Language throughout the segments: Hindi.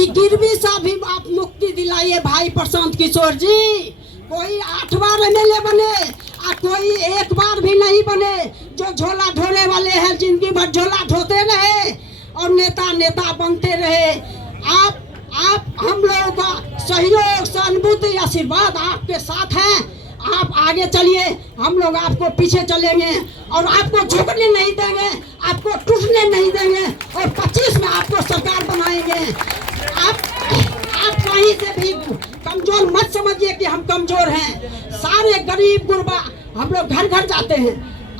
कोई गिरवी सा भी आप मुक्ति दिलाइए भाई प्रशांत किशोर जी। कोई 8 बार एमएलए बने और कोई 1 बार भी नहीं बने। जो झोला ढोने वाले हैं जिंदगी भर झोला ढोते रहे और नेता नेता बनते रहे। आप हम लोगों का सहयोग सहानुभूति आशीर्वाद आपके साथ है। आप आगे चलिए, हम लोग आपको पीछे चलेंगे और आपको झुकने नहीं देंगे, आपको टूटने नहीं देंगे और 25 में आपको सरकार बनाएंगे। आप कहीं से भी कमजोर मत समझिए कि हम कमजोर हैं। सारे गरीब गुरबा हम लोग घर घर जाते हैं।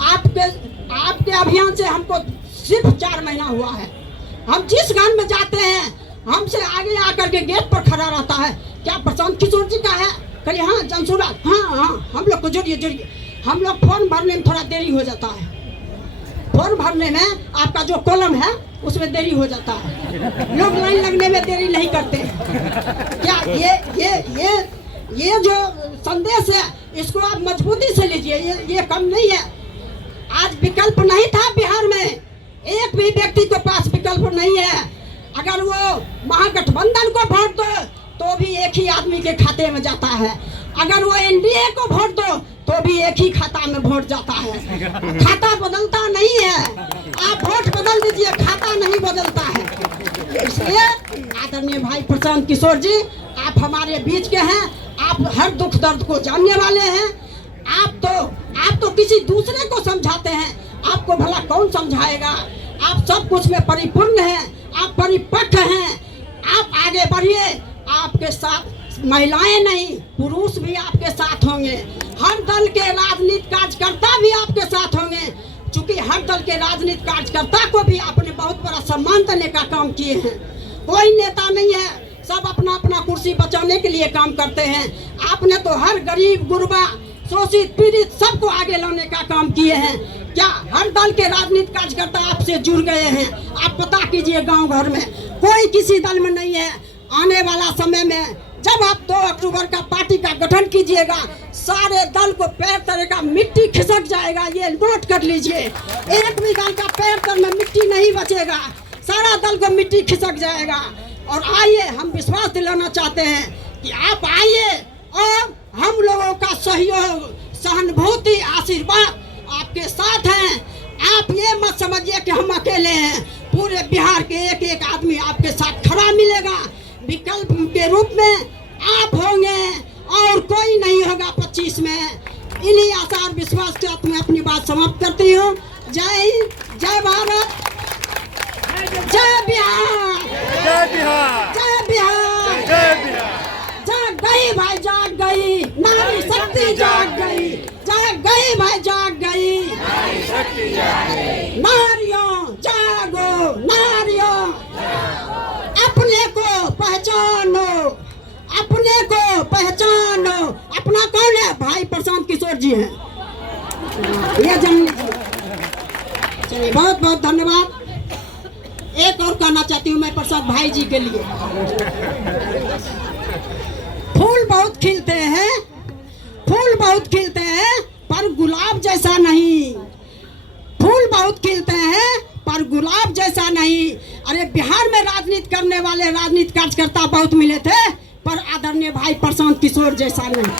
आपके अभियान से हमको सिर्फ 4 महीना हुआ है। हम जिस गांव में जाते हैं हमसे आगे आकर के गेट पर खड़ा रहता है, क्या प्रशांत किशोर जी का है? कहिए हाँ जनसुराज, हाँ हम लोग को जोड़िए। हम लोग फॉर्म भरने में थोड़ा देरी हो जाता है। फॉर्म भरने में आपका जो कॉलम है उसमें देरी हो जाता है। लोग लाइन लगने में देरी नहीं करते। क्या ये जो संदेश है इसको आप मजबूती से लीजिए। ये कम नहीं है। आज विकल्प नहीं था बिहार में, एक भी व्यक्ति के पास विकल्प नहीं है। अगर वो महागठबंधन को वोट दो तो भी एक ही आदमी के खाते में जाता है। अगर वो एनडीए को वोट दो तो भी एक ही खाता में वोट जाता है। खाता बदलता नहीं है। आप वोट बदल दीजिए, खाता नहीं बदलता है। इसलिए आदरणीय भाई प्रशांत किशोर जी, आप हमारे बीच के हैं। आप हर दुख दर्द को जानने वाले हैं। आप तो किसी दूसरे को समझाते हैं, आपको भला कौन समझाएगा? आप सब कुछ में परिपूर्ण हैं, आप परिपक्व हैं। आप आगे बढ़िए। आपके साथ महिलाएं नहीं पुरुष भी आपके साथ होंगे। हर दल के राजनीतिक कार्यकर्ता भी आपके साथ होंगे। चूंकि हर दल के राजनीतिक कार्यकर्ता को भी आपने बहुत बड़ा सम्मान देने का काम किए हैं। कोई नेता नहीं है, सब अपना अपना कुर्सी बचाने के लिए काम करते हैं। आपने तो हर गरीब गुरबा शोषित पीड़ित सबको आगे लाने का काम किए हैं। क्या हर दल के राजनीतिक कार्यकर्ता आपसे जुड़ गए हैं? आप पता कीजिए, गांव घर में कोई किसी दल में नहीं है। आने वाला समय में जब आप 2 अक्टूबर का पार्टी का गठन कीजिएगा, सारे दल को पैर तले का मिट्टी खिसक जाएगा। ये नोट कर लीजिए। एक भी दल का पैर तल में मिट्टी नहीं बचेगा, सारा दल को मिट्टी खिसक जाएगा। और आइए, हम विश्वास दिलाना चाहते हैं कि आप आइए और हम लोगों का सहयोग सहानुभूति आशीर्वाद आपके साथ हैं। आप ये मत समझिए कि हम अकेले हैं। पूरे बिहार के एक एक आदमी आपके साथ खड़ा मिलेगा। विकल्प के रूप में आप होंगे और कोई नहीं होगा 25 में। इन्हीं आशा और विश्वास के साथ मैं अपनी बात समाप्त करती हूँ। जय हिंद, जय भारत, जय बिहार, जय बिहार, जय बिहार, जय बिहार। जाग गई भाई, जाग गई नारी शक्ति, जाग गई, जाग गई भाई, जाग गई नारी शक्ति, जाग गई। नारियों जागो, नारियों अपने को पहचानो, अपने को पहचानो। अपना कौन है? भाई प्रशांत किशोर जी हैं। ये जान लीजिए। चलिए, बहुत बहुत धन्यवाद। एक और कहना चाहती हूँ मैं प्रसाद भाई जी के लिए। फूल बहुत खिलते हैं, फूल बहुत खिलते हैं पर गुलाब जैसा नहीं। फूल बहुत खिलते हैं पर गुलाब जैसा नहीं। अरे बिहार में राजनीति करने वाले राजनीतिक कार्यकर्ता बहुत मिले थे, पर आदरणीय भाई प्रशांत किशोर जैसा नहीं।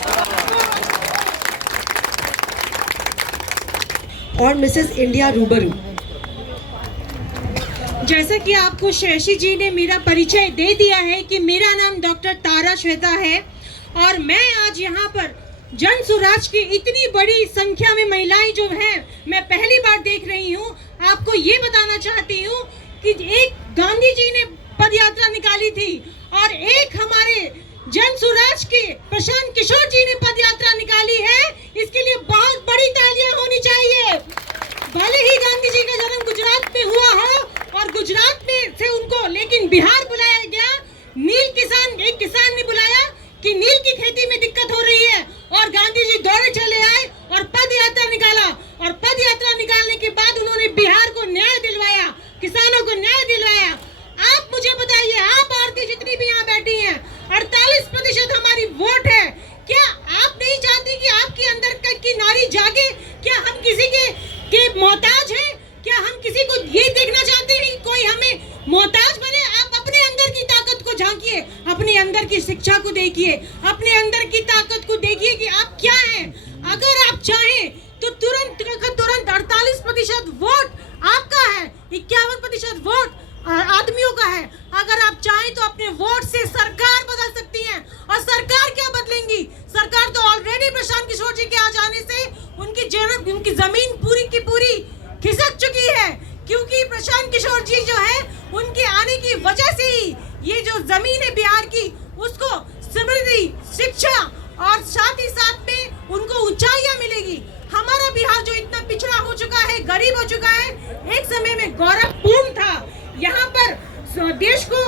और मिसेस इंडिया रूबरू, जैसा कि आपको शशि जी ने मेरा परिचय दे दिया है कि मेरा नाम डॉक्टर तारा श्वेता है और मैं आज यहाँ पर जन स्वराज की इतनी बड़ी संख्या में महिलाएं जो हैं मैं पहली बार देख रही हूँ। आपको ये बताना चाहती हूँ कि एक गांधी जी ने पद यात्रा निकाली थी और एक हमारे जन स्वराज के प्रशांत किशोर जी ने पद यात्रा निकाली है। इसके लिए बहुत बड़ी तालियां होनी चाहिए। भले ही गांधी जी का जन्म गुजरात में हुआ हो और गुजरात में से उनको लेकिन बिहार बुलाया गया। नील किसान, एक किसान ने बुलाया कि नील की खेती में दिक्कत हो रही है और गांधी जी दौड़े चले आए और पद यात्रा निकाला और पद यात्रा निकालने के बाद उन्होंने बिहार को न्याय दिलवाया, किसानों को न्याय दिलवाया। आप मुझे बताइए, आप औरतें जितनी भी यहाँ बैठी हैं, 48% हमारी वोट है। क्या आप नहीं चाहती कि आपके अंदर की नारी जागे? क्या हम किसी के मोहताज हैं? क्या हम किसी को ये देखना चाहते हैं कि कोई हमें मोहताज बने? आप अपने अंदर की ताकत को झांकिए। देखिए, अपने अंदर की शिक्षा को देखिए, अपने अंदर की ताकत को देखिए कि आप क्या हैं। अगर आप चाहें तो तुरंत 48% वोट आपका है, 51% वोट आदमियों का है। अगर आप चाहें तो अपने वोट से सरकार बदल सकती हैं। और सरकार क्या बदलेंगी? सरकार तो ऑलरेडी प्रशांत किशोर जी के आ जाने से उनकी जमीन पूरी की पूरी खिसक चुकी है, क्योंकि प्रशांत किशोर जी जो है उनके आने की वजह से ही ये जो जमीन है बिहार की, उसको समृद्धि, शिक्षा और साथ ही साथ में उनको ऊंचाइयां मिलेगी। हमारा बिहार जो इतना पिछड़ा हो चुका है, गरीब हो चुका है, एक समय में गौरवपूर्ण था। यहाँ पर देश को,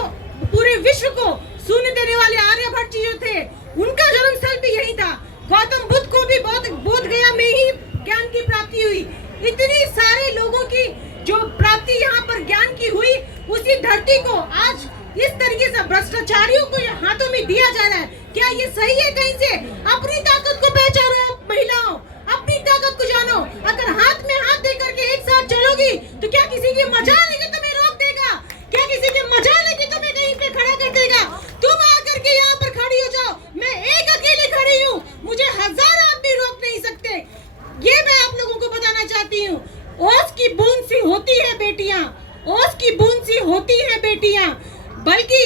पूरे विश्व को सुन देने वाले आर्यभट्ट जी जो थे, उनका जन्मस्थल भी यही था। गौतम बुद्ध को भी बोध गया में ही ज्ञान की प्राप्ति हुई। इतनी सारे लोगों की जो प्राप्ति यहाँ पर ज्ञान की हुई, उसी धरती को आज इस तरीके से भ्रष्टाचारियों को हाथों में दिया जा रहा है। क्या ये सही है? कहीं से अपनी ताकत को पहचानो महिलाओं, अपनी ताकत को जानो। अगर हाथ में हाथ दे करके एक साथ चलोगी तो क्या किसी की मजाल है कि तुम्हें रोक देगा? क्या किसी की मजाल है कि तुम्हें कहीं पे खड़ा कर देगा? तुम आकर के यहाँ पर खड़ी हो जाओ, मैं एक अकेली खड़ी हूँ, मुझे 1000 आदमी रोक नहीं सकते। ये मैं आप लोगों को बताना चाहती हूँ। ओस की बूंद सी होती है बेटियां, ओस की बूंद सी होती है बेटियां, बल्कि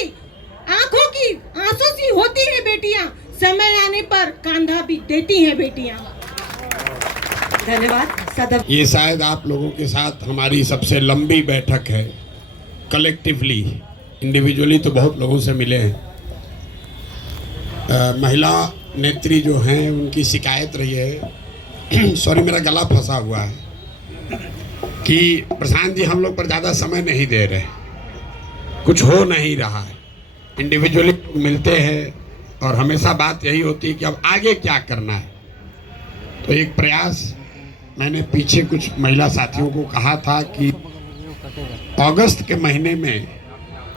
आंखों की आंसू सी होती है बेटियां, समय आने पर कांधा भी देती हैं बेटियां। धन्यवाद सदन। ये शायद आप लोगों के साथ हमारी सबसे लंबी बैठक है कलेक्टिवली। इंडिविजुअली तो बहुत लोगों से मिले हैं। महिला नेत्री जो हैं उनकी शिकायत रही है सॉरी मेरा गला फंसा हुआ है कि प्रशांत जी हम लोग पर ज़्यादा समय नहीं दे रहे, कुछ हो नहीं रहा है। इंडिविजुअली मिलते हैं और हमेशा बात यही होती है कि अब आगे क्या करना है। तो एक प्रयास मैंने पीछे कुछ महिला साथियों को कहा था कि अगस्त के महीने में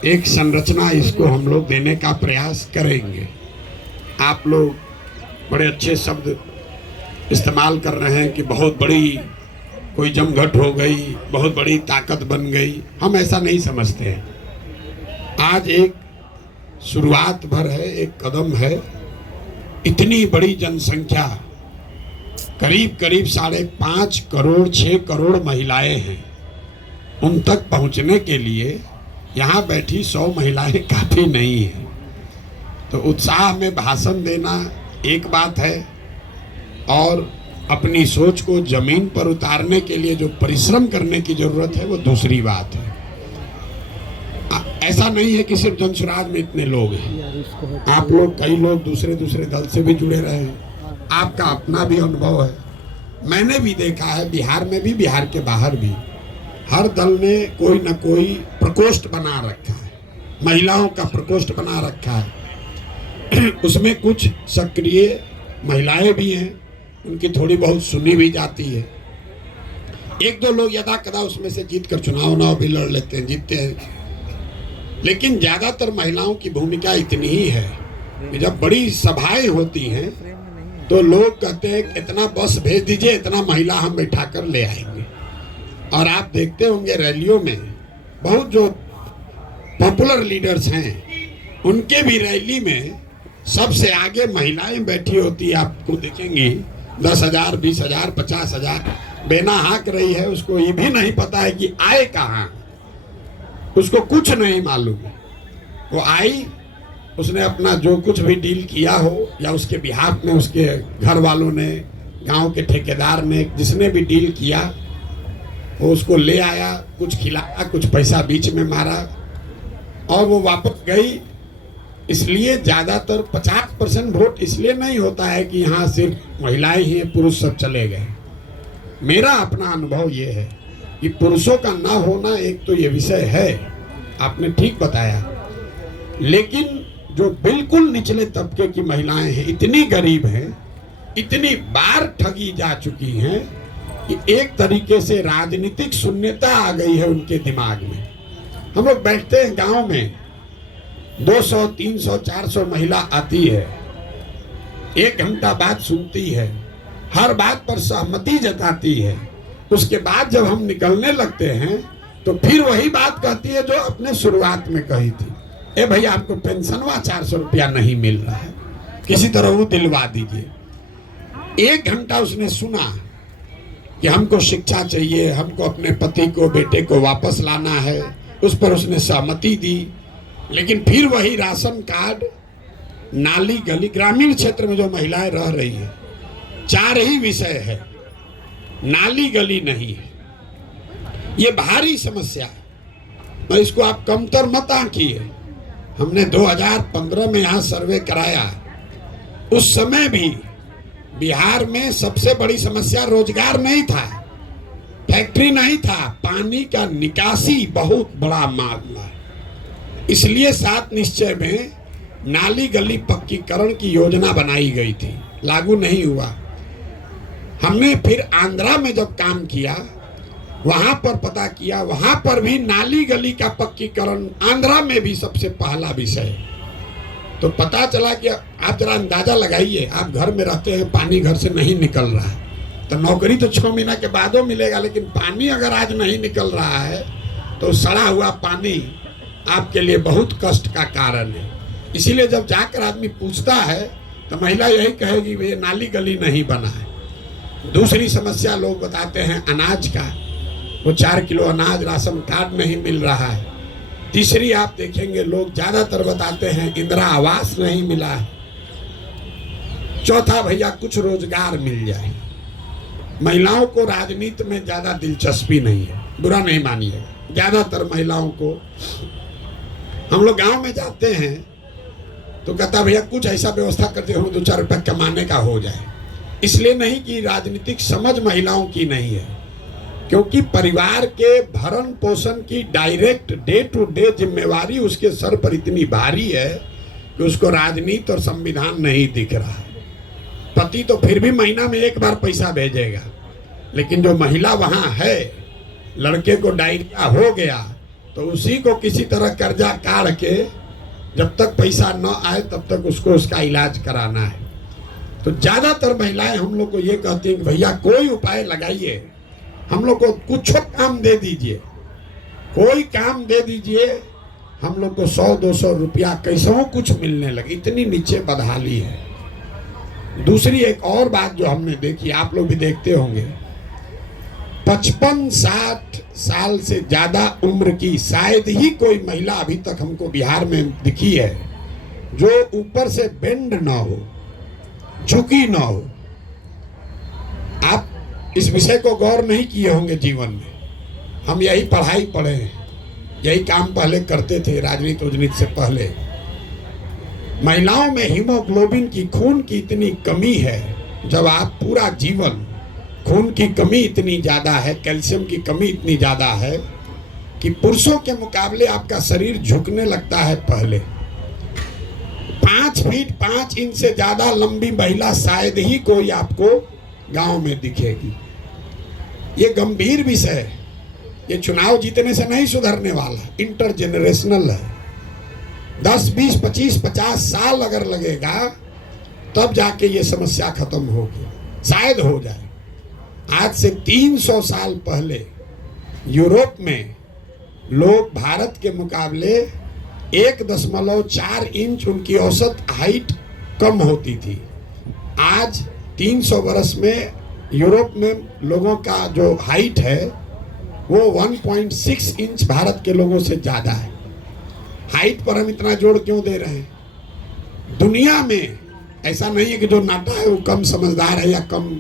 एक संरचना इसको हम लोग देने का प्रयास करेंगे। आप लोग बड़े अच्छे शब्द इस्तेमाल कर रहे हैं कि बहुत बड़ी कोई जमघट हो गई, बहुत बड़ी ताकत बन गई। हम ऐसा नहीं समझते हैं। आज एक शुरुआत भर है, एक कदम है। इतनी बड़ी जनसंख्या, करीब करीब 5.5 करोड़ 6 करोड़ महिलाएं हैं। उन तक पहुंचने के लिए यहाँ बैठी 100 महिलाएं काफ़ी नहीं हैं। तो उत्साह में भाषण देना एक बात है, और अपनी सोच को जमीन पर उतारने के लिए जो परिश्रम करने की जरूरत है वो दूसरी बात है। ऐसा नहीं है कि सिर्फ जनसुराज में इतने लोग हैं। आप लोग, कई लोग दूसरे दल से भी जुड़े रहे हैं। आपका अपना भी अनुभव है। मैंने भी देखा है, बिहार में भी, बिहार के बाहर भी, हर दल ने कोई न कोई प्रकोष्ठ बना रखा है, महिलाओं का प्रकोष्ठ बना रखा है। उसमें कुछ सक्रिय महिलाएं भी हैं, उनकी थोड़ी बहुत सुनी भी जाती है। 1-2 लोग यदा कदा उसमें से जीत कर चुनाव भी लड़ लेते हैं, जीतते हैं। लेकिन ज़्यादातर महिलाओं की भूमिका इतनी ही है कि जब बड़ी सभाएं होती हैं तो लोग कहते हैं इतना बस भेज दीजिए, इतना महिला हम बैठा कर ले आएंगे। और आप देखते होंगे रैलियों में बहुत जो पॉपुलर लीडर्स हैं, उनके भी रैली में सबसे आगे महिलाएं बैठी होती है। आपको देखेंगी 10,000, 20,000, 50,000 बेना हाँक रही है। उसको ये भी नहीं पता है कि आए कहाँ, उसको कुछ नहीं मालूम है। वो आई, उसने अपना जो कुछ भी डील किया हो, या उसके बिहाफ में उसके घर वालों ने, गांव के ठेकेदार ने, जिसने भी डील किया, वो उसको ले आया, कुछ खिलाया, कुछ पैसा बीच में मारा और वो वापस गई। इसलिए ज़्यादातर 50% वोट इसलिए नहीं होता है कि यहाँ सिर्फ महिलाएं ही, पुरुष सब चले गए। मेरा अपना अनुभव ये है कि पुरुषों का ना होना एक तो ये विषय है, आपने ठीक बताया, लेकिन जो बिल्कुल निचले तबके की महिलाएं हैं, इतनी गरीब हैं, इतनी बार ठगी जा चुकी हैं कि एक तरीके से राजनीतिक शून्यता आ गई है उनके दिमाग में। हम लोग बैठते हैं गांव में, 200, 300, 400 महिला आती है, 1 घंटा बात सुनती है, हर बात पर सहमति जताती है। उसके बाद जब हम निकलने लगते हैं तो फिर वही बात कहती है जो अपने शुरुआत में कही थी। ए भैया आपको पेंशनवा 400 रुपया नहीं मिल रहा है, किसी तरह वो दिलवा दीजिए। 1 घंटा उसने सुना कि हमको शिक्षा चाहिए, हमको अपने पति को, बेटे को वापस लाना है, उस पर उसने सहमति दी। लेकिन फिर वही राशन कार्ड, नाली गली, ग्रामीण क्षेत्र में जो महिलाएं रह रही है, 4 ही विषय है, नाली गली नहीं है। ये भारी समस्या है, मैं इसको आप कमतर मत आंकिए। हमने 2015 में यहाँ सर्वे कराया, उस समय भी बिहार में सबसे बड़ी समस्या रोजगार नहीं था, फैक्ट्री नहीं था, पानी का निकासी बहुत बड़ा मामला है। इसलिए 7 निश्चय में नाली गली पक्कीकरण की योजना बनाई गई थी, लागू नहीं हुआ। हमने फिर आंध्रा में जब काम किया, वहां पर पता किया, वहां पर भी नाली गली का पक्कीकरण आंध्रा में भी सबसे पहला विषय। तो पता चला कि आप जरा अंदाजा लगाइए, आप घर में रहते हैं, पानी घर से नहीं निकल रहा है, तो नौकरी तो 6 महीना के बाद मिलेगा, लेकिन पानी अगर आज नहीं निकल रहा है तो सड़ा हुआ पानी आपके लिए बहुत कष्ट का कारण है। इसीलिए जब जाकर आदमी पूछता है तो महिला यही कहेगी ये नाली गली नहीं बना है। दूसरी समस्या लोग बताते हैं अनाज का, वो 4 किलो अनाज राशन कार्ड नहीं मिल रहा है। तीसरी आप देखेंगे लोग ज्यादातर बताते हैं इंदिरा आवास नहीं मिला है। चौथा भैया कुछ रोजगार मिल जाए। महिलाओं को राजनीति में ज्यादा दिलचस्पी नहीं है, बुरा नहीं मानिएगा। ज्यादातर महिलाओं को, हम लोग गांव में जाते हैं तो कहता भैया कुछ ऐसा व्यवस्था करते हो 2-4 रुपये कमाने का हो जाए। इसलिए नहीं कि राजनीतिक समझ महिलाओं की नहीं है, क्योंकि परिवार के भरण पोषण की डायरेक्ट डे टू डे जिम्मेवारी उसके सर पर इतनी भारी है कि उसको राजनीति और संविधान नहीं दिख रहा है। पति तो फिर भी महीना में 1 बार पैसा भेजेगा, लेकिन जो महिला वहां है, लड़के को डायरिया हो गया तो उसी को किसी तरह कर्जा काढ़ के जब तक पैसा न आए तब तक उसको उसका इलाज कराना है। तो ज्यादातर महिलाएं हम लोग को ये कहती हैं कि भैया कोई उपाय लगाइए, हम लोग को कुछ काम दे दीजिए, कोई काम दे दीजिए, हम लोग को 100-200 रुपया कैसे कुछ मिलने लगे। इतनी नीचे बदहाली है। दूसरी एक और बात जो हमने देखी, आप लोग भी देखते होंगे, 55-60 साल से ज्यादा उम्र की शायद ही कोई महिला अभी तक हमको बिहार में दिखी है जो ऊपर से बेंड ना हो, झुकी ना हो। आप इस विषय को गौर नहीं किए होंगे जीवन में। हम यही पढ़ाई पढ़े हैं, यही काम पहले करते थे राजनीति उजनीति से पहले। महिलाओं में हीमोग्लोबिन की, खून की इतनी कमी है, जब आप पूरा जीवन खून की कमी इतनी ज्यादा है, कैल्शियम की कमी इतनी ज्यादा है कि पुरुषों के मुकाबले आपका शरीर झुकने लगता है। पहले 5 फीट 5 इंच से ज्यादा लंबी महिला शायद ही कोई आपको गांव में दिखेगी। ये गंभीर विषय है, ये चुनाव जीतने से नहीं सुधरने वाला, इंटरजेनरेशनल है। 10, 20, 25, 50 साल अगर लगेगा तब जाके ये समस्या खत्म होगी, शायद हो जाए। आज से 300 साल पहले यूरोप में लोग भारत के मुकाबले 1.4 इंच उनकी औसत हाइट कम होती थी। आज 300 वर्ष में यूरोप में लोगों का जो हाइट है वो 1.6 इंच भारत के लोगों से ज़्यादा है। हाइट पर हम इतना जोर क्यों दे रहे हैं? दुनिया में ऐसा नहीं है कि जो नाटा है वो कम समझदार है या कम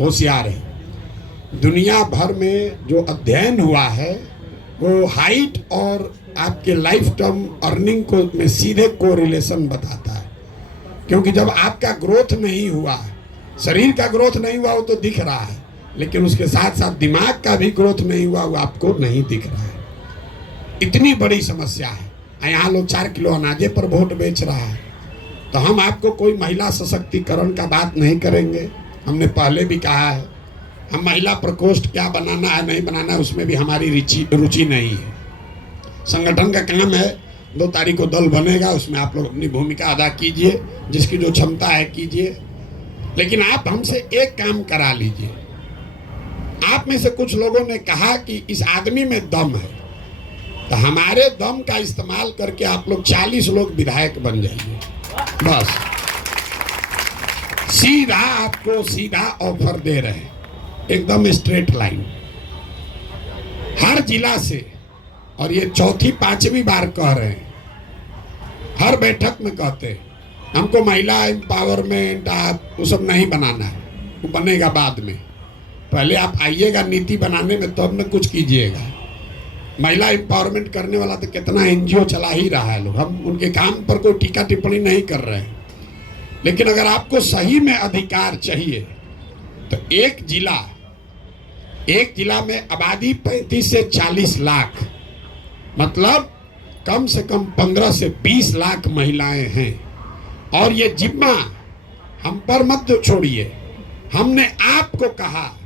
होशियार है। दुनिया भर में जो अध्ययन हुआ है वो हाइट और आपके लाइफ टर्म अर्निंग को में सीधे कोरिलेशन बताता है। क्योंकि जब आपका ग्रोथ नहीं हुआ, शरीर का ग्रोथ नहीं हुआ, वो तो दिख रहा है, लेकिन उसके साथ साथ दिमाग का भी ग्रोथ नहीं हुआ, वो आपको नहीं दिख रहा है। इतनी बड़ी समस्या है। यहाँ लोग 4 किलो अनाजे पर वोट बेच रहा है। तो हम आपको कोई महिला सशक्तिकरण का बात नहीं करेंगे। हमने पहले भी कहा है, हम महिला प्रकोष्ठ क्या बनाना है नहीं बनाना है उसमें भी हमारी रुचि नहीं है। संगठन का काम है, 2 तारीख को दल बनेगा, उसमें आप लोग अपनी भूमिका अदा कीजिए, जिसकी जो क्षमता है कीजिए। लेकिन आप हमसे एक काम करा लीजिए। आप में से कुछ लोगों ने कहा कि इस आदमी में दम है, तो हमारे दम का इस्तेमाल करके आप लोग 40 लोग विधायक बन जाइए, बस। सीधा आपको सीधा ऑफर दे रहे हैं, एकदम स्ट्रेट लाइन हर जिला से। और ये चौथी पांचवी बार कह रहे हैं, हर बैठक में कहते हैं हमको महिला एम्पावरमेंट, आप वो सब नहीं बनाना है, वो बनेगा बाद में। पहले आप आइएगा नीति बनाने में, तब में कुछ कीजिएगा। महिला एम्पावरमेंट करने वाला तो कितना एनजीओ चला ही रहा है लोग, हम उनके काम पर कोई टीका टिप्पणी नहीं कर रहे हैं। लेकिन अगर आपको सही में अधिकार चाहिए तो एक जिला में आबादी 35 से 40 लाख, मतलब कम से कम 15 से 20 लाख महिलाएं हैं। और ये जिम्मा हम पर मत छोड़िए। हमने आपको कहा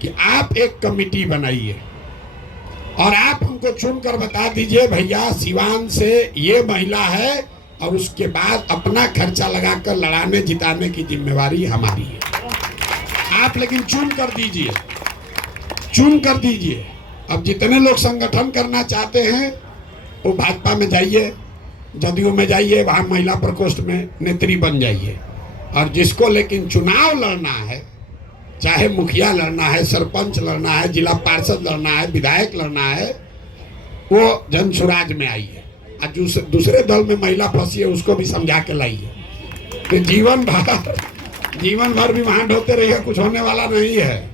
कि आप एक कमेटी बनाइए और आप हमको चुनकर बता दीजिए भैया सिवान से ये महिला है, और उसके बाद अपना खर्चा लगाकर लड़ाने जिताने की जिम्मेवारी हमारी है। आप लेकिन चुन कर दीजिए। अब जितने लोग संगठन करना चाहते हैं वो भाजपा में जाइए, जदयू में जाइए, वहाँ महिला प्रकोष्ठ में नेत्री बन जाइए। और जिसको लेकिन चुनाव लड़ना है, चाहे मुखिया लड़ना है, सरपंच लड़ना है, जिला पार्षद लड़ना है, विधायक लड़ना है, वो जन स्वराज में आइए। और दूसरे दल में महिला फंसी है उसको भी समझा के लाइए। तो जीवन भर भी वहां ढोते रहिए, कुछ होने वाला नहीं है।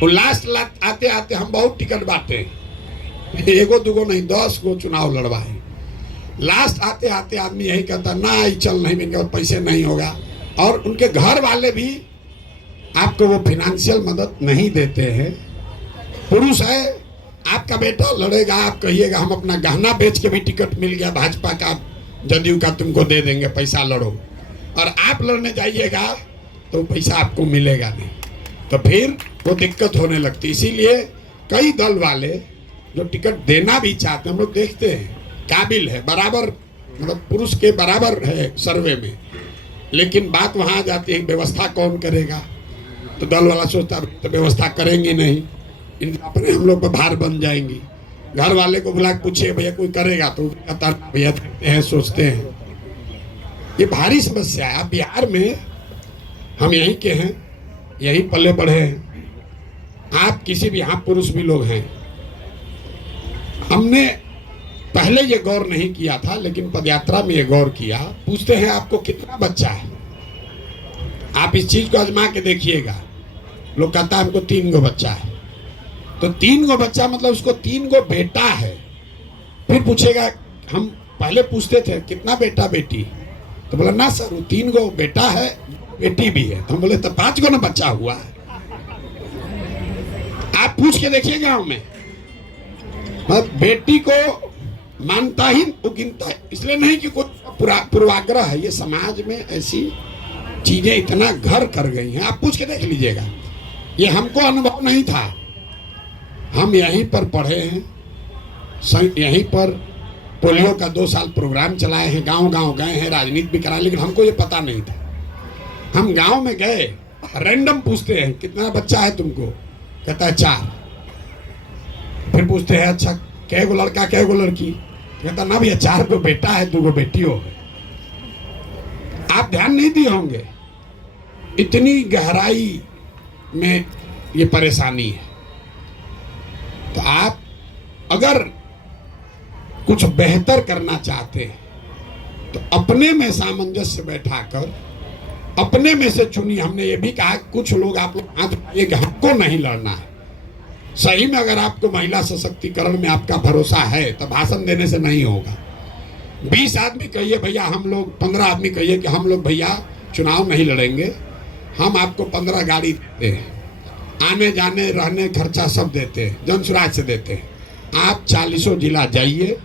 वो लास्ट आते आते हम बहुत टिकट बांटे, एगो दूगो नहीं 10 गो चुनाव लड़वाए। लास्ट आते आते आदमी यही कहता ना चल नहीं, इनके पास पैसे नहीं होगा। और उनके घर वाले भी आपको वो फाइनेंशियल मदद नहीं देते हैं। पुरुष है, आपका बेटा लड़ेगा, आप कहिएगा हम अपना गहना बेच के भी टिकट मिल गया भाजपा का, जदयू का, तुमको दे देंगे, पैसा लड़ो। और आप लड़ने जाइएगा तो पैसा आपको मिलेगा नहीं, तो फिर वो दिक्कत होने लगती। इसीलिए कई दल वाले जो टिकट देना भी चाहते हैं, हम लोग देखते हैं काबिल है, बराबर, मतलब पुरुष के बराबर है सर्वे में, लेकिन बात वहाँ आ जाती है व्यवस्था कौन करेगा। तो दल वाला सोचता तो व्यवस्था करेंगे नहीं, इन अपने हम लोग पर भार बन जाएंगी। घर वाले को बुला के पूछे भैया कोई करेगा, तो कहता भैया देखते हैं, सोचते हैं। ये भारी समस्या है। बिहार में हम यहीं के हैं, यहीं पले बढ़े हैं। आप किसी भी, यहाँ पुरुष भी लोग हैं। हमने पहले ये गौर नहीं किया था, लेकिन पदयात्रा में ये गौर किया। पूछते हैं आपको कितना बच्चा है, आप इस चीज को आजमा के देखिएगा। लोग कहता है हमको 3 गो बच्चा है, तो 3 गो बच्चा मतलब उसको 3 गो बेटा है। फिर पूछेगा, हम पहले पूछते थे कितना बेटा बेटी, तो बोला ना सर वो 3 गो बेटा है, बेटी भी है। तो हम बोले तो 5 गो ना बच्चा हुआ है। आप पूछ के देखिए गांव में, बेटी को मानता ही वो गिनता है, इसलिए नहीं कि कोई पूर्वाग्रह है। ये समाज में ऐसी चीजें इतना घर कर गई हैं, आप पूछ के देख लीजिएगा। ये हमको अनुभव नहीं था, हम यहीं पर पढ़े हैं, यहीं पर पोलियो का 2 साल प्रोग्राम चलाए हैं, गांव गांव गए हैं, राजनीति भी कराए, लेकिन हमको ये पता नहीं था। हम गांव में गए, रैंडम पूछते हैं कितना बच्चा है तुमको, कहता है 4। फिर पूछते हैं अच्छा कै गो लड़का कै गो लड़की, कहता ना भैया 4 गो बेटा है, 2 गो बेटी हो। आप ध्यान नहीं दिए होंगे, इतनी गहराई में ये परेशानी है। तो आप अगर कुछ बेहतर करना चाहते हैं तो अपने में सामंजस्य बैठाकर अपने में से चुनिए। हमने ये भी कहा कुछ लोग आप लोग हाथ उठाइए कि हमको नहीं लड़ना है। सही में अगर आपको महिला सशक्तिकरण में आपका भरोसा है तो भाषण देने से नहीं होगा। 20 आदमी कहिए भैया हम लोग, 15 आदमी कहिए कि हम लोग भैया चुनाव नहीं लड़ेंगे, हम आपको 15 गाड़ी देते हैं, आने जाने रहने खर्चा सब देते हैं, जन स्वराज से देते हैं। आप 40 जिला जाइए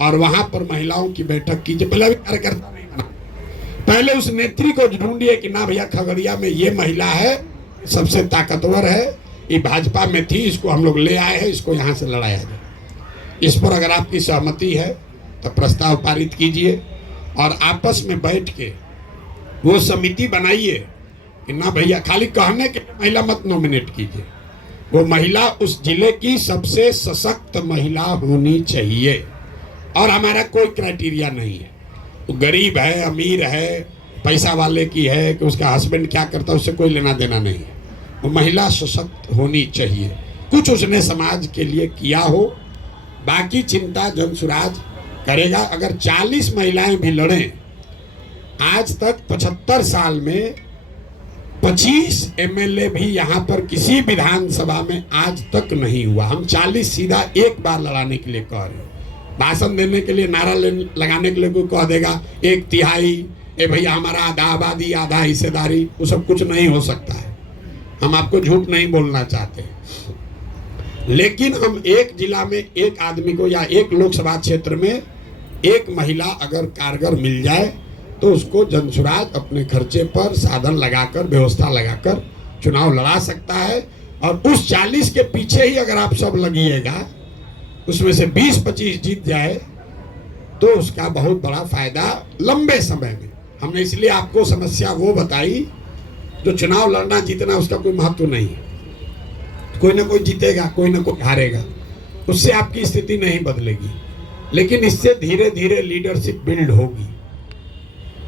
और वहां पर महिलाओं की बैठक कीजिए। पहले भी कार्यकर्ता नहीं बना, पहले उस नेत्री को ढूंढिए कि ना भैया खगड़िया में ये महिला है, सबसे ताकतवर है, ये भाजपा में थी, इसको हम लोग ले आए हैं, इसको यहाँ से लड़ाया जाए। इस पर अगर आपकी सहमति है तो प्रस्ताव पारित कीजिए और आपस में बैठ के वो समिति बनाइए कि ना भैया खाली कहने के महिला मत नॉमिनेट कीजिए। वो महिला उस जिले की सबसे सशक्त महिला होनी चाहिए। और हमारा कोई क्राइटेरिया नहीं है, वो गरीब है, अमीर है, पैसा वाले की है, कि उसका हस्बैंड क्या करता है, उससे कोई लेना देना नहीं है। वो महिला सशक्त होनी चाहिए, कुछ उसने समाज के लिए किया हो, बाकी चिंता जनसुराज करेगा। अगर 40 महिलाएं भी लड़ें, आज तक 75 साल में 25 एमएलए भी यहाँ पर किसी विधानसभा में आज तक नहीं हुआ। हम 40 सीधा एक बार लड़ाने के लिए कह रहे हैं। भाषण देने के लिए, नारा लगाने के लिए कोई कह देगा 1/3, ए भैया हमारा आधा आबादी, आधा हिस्सेदारी, वो सब कुछ नहीं हो सकता है। हम आपको झूठ नहीं बोलना चाहते, लेकिन हम एक जिला में एक आदमी को या एक लोकसभा क्षेत्र में एक महिला अगर कारगर मिल जाए तो उसको जनसुराज अपने खर्चे पर साधन लगाकर, व्यवस्था लगाकर चुनाव लड़ा सकता है। और उस 40 के पीछे ही अगर आप सब लगिएगा, उसमें से 20-25 जीत जाए तो उसका बहुत बड़ा फायदा लंबे समय में। हमने इसलिए आपको समस्या वो बताई, जो चुनाव लड़ना जीतना उसका कोई महत्व नहीं है। कोई ना कोई जीतेगा, कोई ना कोई हारेगा, उससे आपकी स्थिति नहीं बदलेगी, लेकिन इससे धीरे धीरे लीडरशिप बिल्ड होगी।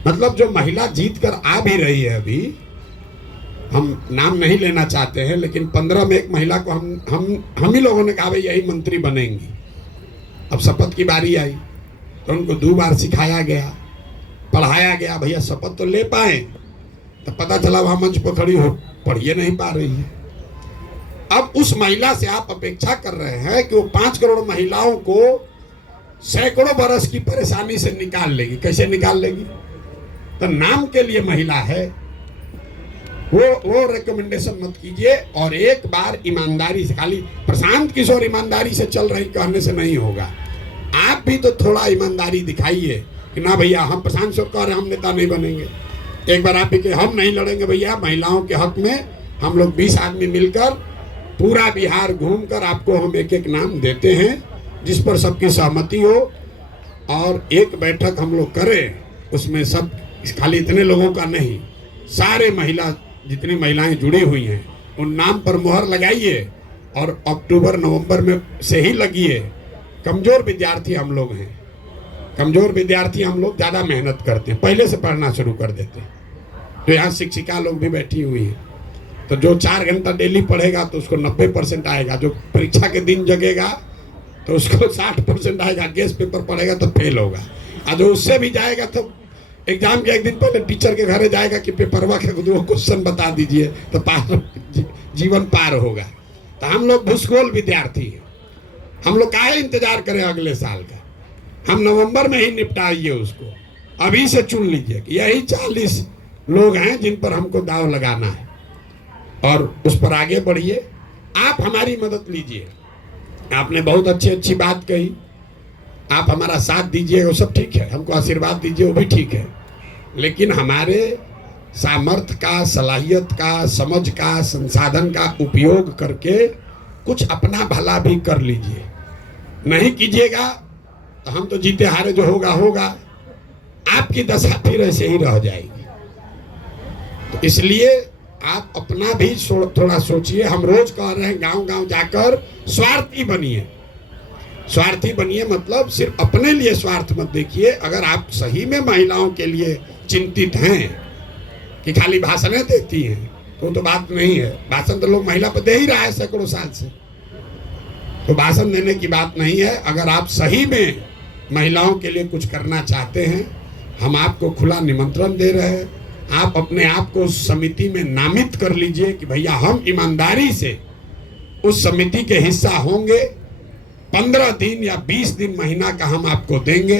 मतलब जो महिला जीत कर आ भी रही है, अभी हम नाम नहीं लेना चाहते हैं, लेकिन 15 में एक महिला को हम ही लोगों ने कहा भाई यही मंत्री बनेंगी। अब शपथ की बारी आई तो उनको 2 बार सिखाया गया, पढ़ाया गया, भैया शपथ तो ले पाए। तो पता चला वहां मंच पर खड़ी हो पढ़िए नहीं पा रही है। अब उस महिला से आप अपेक्षा कर रहे हैं कि वो 5 करोड़ महिलाओं को सैकड़ों बरस की परेशानी से निकाल लेगी। कैसे निकाल लेगी? तो नाम के लिए महिला है, वो रिकमेंडेशन मत कीजिए। और एक बार ईमानदारी से, खाली प्रशांत किशोर ईमानदारी से चल रही कहने से नहीं होगा, आप भी तो थोड़ा ईमानदारी दिखाइए कि ना भैया हम प्रशांत किशोर कह रहे हम नेता नहीं बनेंगे। एक बार आप भी कि हम नहीं लड़ेंगे भैया, महिलाओं के हक में हम लोग 20 आदमी मिलकर पूरा बिहार घूमकर आपको हम एक एक नाम देते हैं, जिस पर सबकी सहमति हो। और एक बैठक हम लोग करें, उसमें सब, खाली इतने लोगों का नहीं, सारे महिला, जितनी महिलाएं जुड़ी हुई हैं उन नाम पर मोहर लगाइए और अक्टूबर-नवंबर में से ही लगिए। कमजोर विद्यार्थी हम लोग हैं, कमजोर विद्यार्थी हम लोग ज़्यादा मेहनत करते हैं, पहले से पढ़ना शुरू कर देते हैं। तो यहाँ शिक्षिका लोग भी बैठी हुई हैं, तो जो 4 घंटा डेली पढ़ेगा तो उसको 90% आएगा। जो परीक्षा के दिन जगेगा तो उसको 60% आएगा। गेस्ट पेपर पढ़ेगा तो फेल होगा। और जो उससे भी जाएगा तो एग्जाम के एक दिन पहले टीचर के घर जाएगा कि पेपरवा के 2 क्वेश्चन बता दीजिए, तो जीवन पार होगा। तो हम लोग भूसगोल विद्यार्थी हैं, हम लोग काहे इंतजार करें अगले साल का? हम नवंबर में ही निपटाइए उसको। अभी से चुन लीजिए कि यही 40 लोग हैं जिन पर हमको दाव लगाना है, और उस पर आगे बढ़िए। आप हमारी मदद लीजिए। आपने बहुत अच्छी बात कही, आप हमारा साथ दीजिए, वो सब ठीक है, हमको आशीर्वाद दीजिए, वो भी ठीक है, लेकिन हमारे सामर्थ्य का, सलाहियत का, समझ का, संसाधन का उपयोग करके कुछ अपना भला भी कर लीजिए। नहीं कीजिएगा तो हम तो जीते हारे जो होगा होगा, आपकी दशा फिर ऐसे ही रह जाएगी। तो इसलिए आप अपना भी थोड़ा सोचिए। हम रोज कह रहे हैं गांव-गांव जाकर स्वार्थी बनिए। स्वार्थी बनिए मतलब सिर्फ अपने लिए स्वार्थ मत देखिए। अगर आप सही में महिलाओं के लिए चिंतित हैं कि खाली भाषणें देती हैं तो बात नहीं है। भाषण तो लोग महिला पर दे ही रहा है सैकड़ों साल से, तो भाषण देने की बात नहीं है। अगर आप सही में महिलाओं के लिए कुछ करना चाहते हैं, हम आपको खुला निमंत्रण दे रहे हैं। आप अपने आप को उस समिति में नामित कर लीजिए कि भैया हम ईमानदारी से उस समिति के हिस्सा होंगे। 15 दिन या 20 दिन महीना का हम आपको देंगे।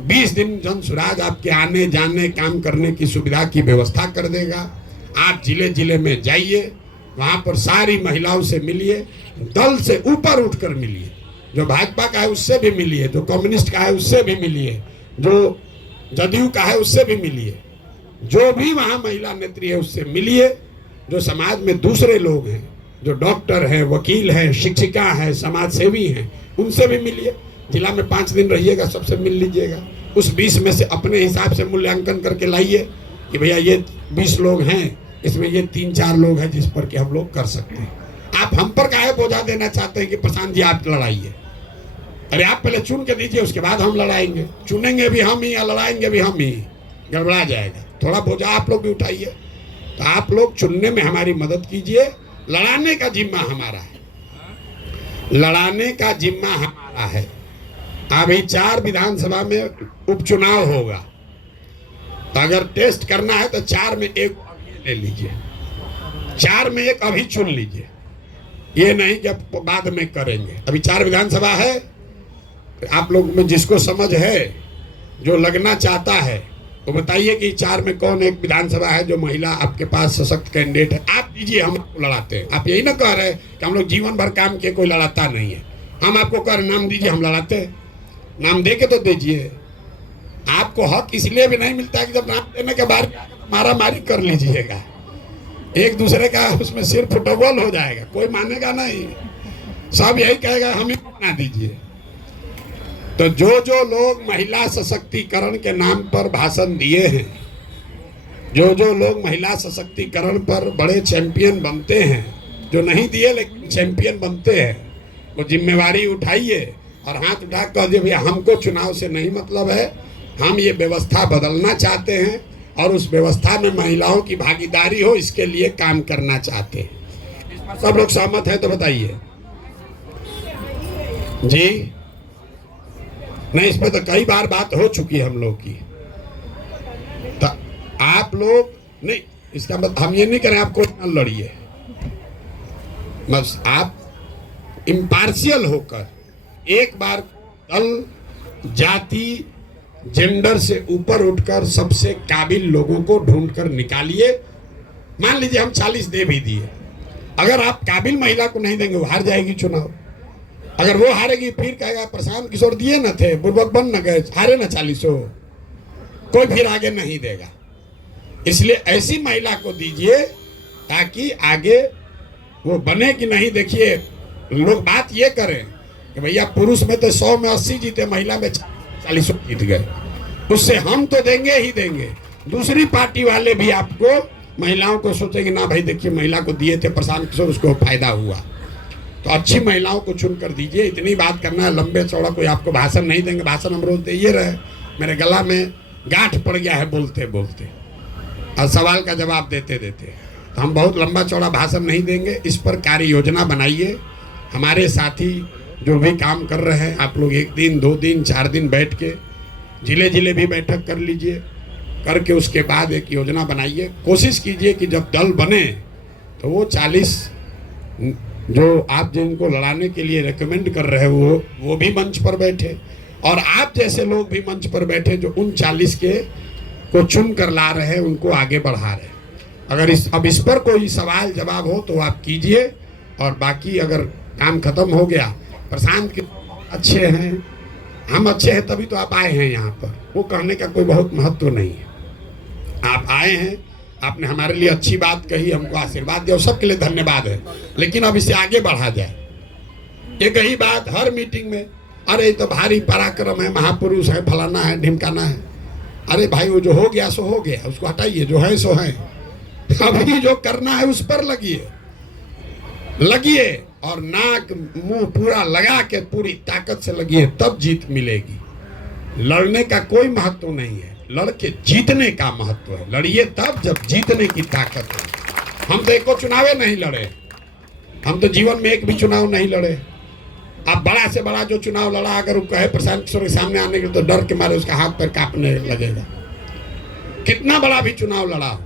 20 दिन जनसुराज आपके आने जाने काम करने की सुविधा की व्यवस्था कर देगा। आप जिले जिले में जाइए, वहाँ पर सारी महिलाओं से मिलिए, दल से ऊपर उठकर मिलिए। जो भाजपा का है उससे भी मिलिए, जो कम्युनिस्ट का है उससे भी मिलिए, जो जदयू का है उससे भी मिलिए, जो भी वहाँ महिला नेत्री है उससे मिलिए। जो समाज में दूसरे लोग हैं, जो डॉक्टर हैं, वकील हैं, शिक्षिका हैं, समाज सेवी हैं, उनसे भी मिलिए। जिला में 5 दिन रहिएगा, सबसे मिल लीजिएगा। उस 20 में से अपने हिसाब से मूल्यांकन करके लाइए कि भैया ये 20 लोग हैं, इसमें ये 3-4 लोग हैं जिस पर कि हम लोग कर सकते हैं। आप हम पर काहे बोझा देना चाहते हैं कि प्रशांत जी आप लड़ाइए? अरे आप पहले चुन के दीजिए, उसके बाद हम लड़ाएंगे। चुनेंगे भी हम ही या लड़ाएंगे भी हम ही, गड़बड़ा जाएगा। थोड़ा बोझा आप लोग भी उठाइए। तो आप लोग चुनने में हमारी मदद कीजिए। लड़ाने का जिम्मा हमारा है, लड़ाने का जिम्मा हमारा है। अभी 4 विधानसभा में उपचुनाव होगा, तो अगर टेस्ट करना है तो 4 में 1 ले लीजिए, 4 में 1 अभी चुन लीजिए। ये नहीं कि अब बाद में करेंगे। अभी 4 विधानसभा है। आप लोग में जिसको समझ है, जो लगना चाहता है, तो बताइए कि 4 में कौन एक विधानसभा है जो महिला आपके पास सशक्त कैंडिडेट है। आप दीजिए, हम आपको लड़ाते हैं। आप यही ना कह रहे कि हम लोग जीवन भर काम किए, कोई लड़ाता नहीं है। हम आपको कह रहे नाम दीजिए, हम लड़ाते हैं। नाम दे के तो दीजिए। आपको हक इसलिए भी नहीं मिलता कि जब नाम देने के बाद मारा मारी कर लीजिएगा, एक दूसरे का उसमें सिर फुटबॉल हो जाएगा, कोई मानेगा नहीं। सब यही कहेगा हम ही बना दीजिए। तो जो लोग महिला सशक्तिकरण के नाम पर भाषण दिए हैं, जो लोग महिला सशक्तिकरण पर बड़े चैंपियन बनते हैं, जो नहीं दिए लेकिन चैंपियन बनते हैं, वो जिम्मेवारी उठाइए और हाथ उठा कर दिए भैया हमको चुनाव से नहीं मतलब है, हम ये व्यवस्था बदलना चाहते हैं और उस व्यवस्था में महिलाओं की भागीदारी हो, इसके लिए काम करना चाहते हैं। सब लोग सहमत हैं तो बताइए जी। नहीं, इस पर तो कई बार बात हो चुकी है हम लोग की। तो आप लोग नहीं, इसका मतलब हम ये नहीं करें आपको न लड़िए, बस आप इम्पार्शियल होकर एक बार दल, जाति, जेंडर से ऊपर उठकर सबसे काबिल लोगों को ढूंढकर निकालिए। मान लीजिए हम 40 दे भी दिए, अगर आप काबिल महिला को नहीं देंगे वो हार जाएगी चुनाव। अगर वो हारेगी फिर कहेगा प्रशांत किशोर दिए न थे, बुर्बक बन न गए, हारे न 40, कोई फिर आगे नहीं देगा। इसलिए ऐसी महिला को दीजिए ताकि आगे वो बने कि नहीं। देखिए लोग बात ये करें कि भैया पुरुष में तो 100 में 80 जीते, महिला में 40 जीत गए, उससे हम तो देंगे ही देंगे। दूसरी पार्टी वाले भी आपको महिलाओं को सोचेंगे ना भाई देखिए महिला को दिए थे प्रशांत किशोर, उसको फायदा हुआ। तो अच्छी महिलाओं को चुन कर दीजिए। इतनी बात करना है, लंबे चौड़ा कोई आपको भाषण नहीं देंगे। भाषण हम रोज दे ये रहे, मेरे गला में गांठ पड़ गया है बोलते बोलते और सवाल का जवाब देते देते। तो हम बहुत लंबा चौड़ा भाषण नहीं देंगे। इस पर कार्य योजना बनाइए। हमारे साथी जो भी काम कर रहे हैं, आप लोग 1 दिन 2 दिन 4 दिन बैठ के जिले भी बैठक कर लीजिए, करके उसके बाद एक योजना बनाइए। कोशिश कीजिए कि जब दल बने तो वो 40 जो आप जिनको लड़ाने के लिए रेकमेंड कर रहे हो वो भी मंच पर बैठे, और आप जैसे लोग भी मंच पर बैठे जो उन 40 के को चुन कर ला रहे हैं, उनको आगे बढ़ा रहे हैं। अगर अब इस पर कोई सवाल जवाब हो तो आप कीजिए, और बाकी अगर काम खत्म हो गया, प्रशांत के अच्छे हैं, हम अच्छे हैं तभी तो आप आए हैं यहाँ पर, वो कहने का कोई बहुत महत्व नहीं है। आप आए हैं, आपने हमारे लिए अच्छी बात कही, हमको आशीर्वाद दिया, सबके लिए धन्यवाद है। लेकिन अब इसे आगे बढ़ा जाए। एक ही बात हर मीटिंग में, अरे तो भारी पराक्रम है, महापुरुष है, फलाना है, ढिमकाना है। अरे भाई वो जो हो गया सो हो गया, उसको हटाइए, जो है सो है। अभी जो करना है उस पर लगिए और नाक मुंह पूरा लगा के पूरी ताकत से लगिए, तब जीत मिलेगी। लड़ने का कोई महत्व नहीं है, लड़के जीतने का महत्व है। लड़िए तब जब जीतने की ताकत है। हम तो एको चुनाव नहीं लड़े, हम तो जीवन में एक भी चुनाव नहीं लड़े। अब बड़ा से बड़ा जो चुनाव लड़ा, अगर वो कहे प्रशांत किशोर के सामने आने के तो डर के मारे उसका हाथ पैर कांपने लगेगा। कितना बड़ा भी चुनाव लड़ा,